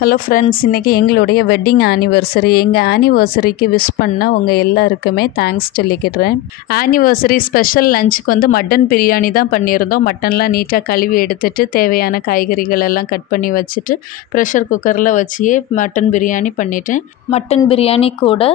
Hello friends, இன்றைக்கி எங்களுடைய wedding anniversary. எங்கள் ஆனிவர்சரிக்கு விஷ் பண்ண உங்கள் எல்லாருக்குமே தேங்க்ஸ் சொல்லிக்கிறேன். ஆனிவர்சரி ஸ்பெஷல் லஞ்சுக்கு வந்து மட்டன் பிரியாணி தான் பண்ணியிருந்தோம். மட்டன்லாம் நீட்டாக கழுவி எடுத்துகிட்டு தேவையான காய்கறிகள் எல்லாம் கட் பண்ணி வச்சுட்டு ப்ரெஷர் குக்கரில் வச்சு மட்டன் பிரியாணி பண்ணிட்டேன். மட்டன் பிரியாணி கூட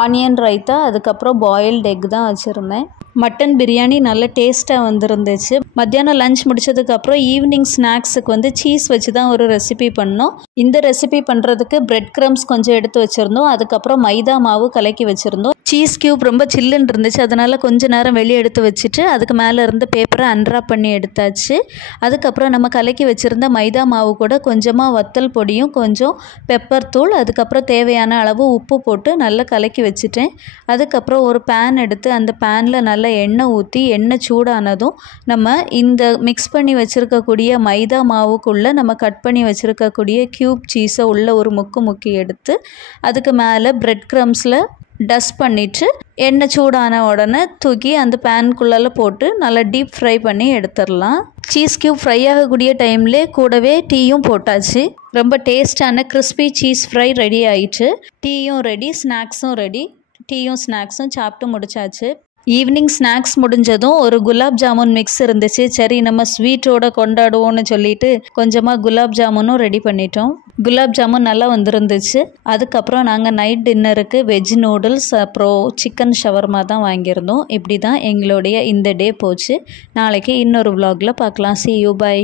ஆனியன் ரைத்தா, அதுக்கப்புறம் பாயில்டு எக் தான் வச்சுருந்தேன். மட்டன் பிரியாணி நல்ல டேஸ்ட்டாக வந்துருந்துச்சு. மத்தியானம் லஞ்ச் முடிச்சதுக்கப்புறம் ஈவினிங் ஸ்நாக்ஸுக்கு வந்து சீஸ் வச்சு தான் ஒரு ரெசிபி பண்ணோம். இந்த ரெசிபி பண்ணுறதுக்கு பிரெட் க்ரம்ஸ் கொஞ்சம் எடுத்து வச்சுருந்தோம். அதுக்கப்புறம் மைதா மாவு கலக்கி வச்சுருந்தோம். சீஸ் க்யூப் ரொம்ப சில்லுன்னு இருந்துச்சு, அதனால் கொஞ்சம் நேரம் வெளியே எடுத்து வச்சுட்டு அதுக்கு மேலே இருந்து பேப்பரை அன்ராப் பண்ணி எடுத்தாச்சு. அதுக்கப்புறம் நம்ம கலக்கி வச்சுருந்த மைதா மாவு கூட கொஞ்சமாக வத்தல் பொடியும் கொஞ்சம் பெப்பர் தூள், அதுக்கப்புறம் தேவையான அளவு உப்பு போட்டு நல்லா கலக்கி வச்சுட்டேன். அதுக்கப்புறம் ஒரு பேன் எடுத்து அந்த பேனில் நல்லா எண்ணெய் ஊற்றி எண்ணெய் சூடானதும் நம்ம இந்த மிக்ஸ் பண்ணி வச்சுருக்கக்கூடிய மைதா மாவுக்குள்ளே நம்ம கட் பண்ணி வச்சுருக்கக்கூடிய க்யூப் சீஸை உள்ளே ஒரு முக்கி எடுத்து அதுக்கு மேலே பிரெட் க்ரம்ஸில் டஸ்ட் பண்ணிவிட்டு எண்ணெய் சூடான உடனே தூக்கி அந்த பேனுக்குள்ளே போட்டு நல்லா டீப் ஃப்ரை பண்ணி எடுத்துடலாம். சீஸ் க்யூப் ஃப்ரை ஆகக்கூடிய டைம்லே கூடவே டீயும் போட்டாச்சு. ரொம்ப டேஸ்டான கிறிஸ்பி சீஸ் ஃப்ரை ரெடி ஆயிடுச்சு. டீயும் ரெடி, ஸ்நாக்ஸும் ரெடி. டீயும் ஸ்நாக்ஸும் சாப்பிட்டு முடிச்சாச்சு. ஈவினிங் ஸ்நாக்ஸ் முடிஞ்சதும் ஒரு குலாப் ஜாமுன் மிக்ஸ் இருந்துச்சு. சரி, நம்ம ஸ்வீட்டோட கொண்டாடுவோன்னு சொல்லிட்டு கொஞ்சமாக குலாப் ஜாமுனும் ரெடி பண்ணிட்டோம். குலாப் ஜாமுன் நல்லா வந்துருந்துச்சு. அதுக்கப்புறம் நாங்கள் நைட் டின்னருக்கு வெஜ் நூடுல்ஸ் அப்புறம் சிக்கன் ஷவர்மா தான் வாங்கியிருந்தோம். இப்படி தான் எங்களுடைய இந்த டே போச்சு. நாளைக்கு இன்னொரு vlogல பார்க்கலாம். See you, bye.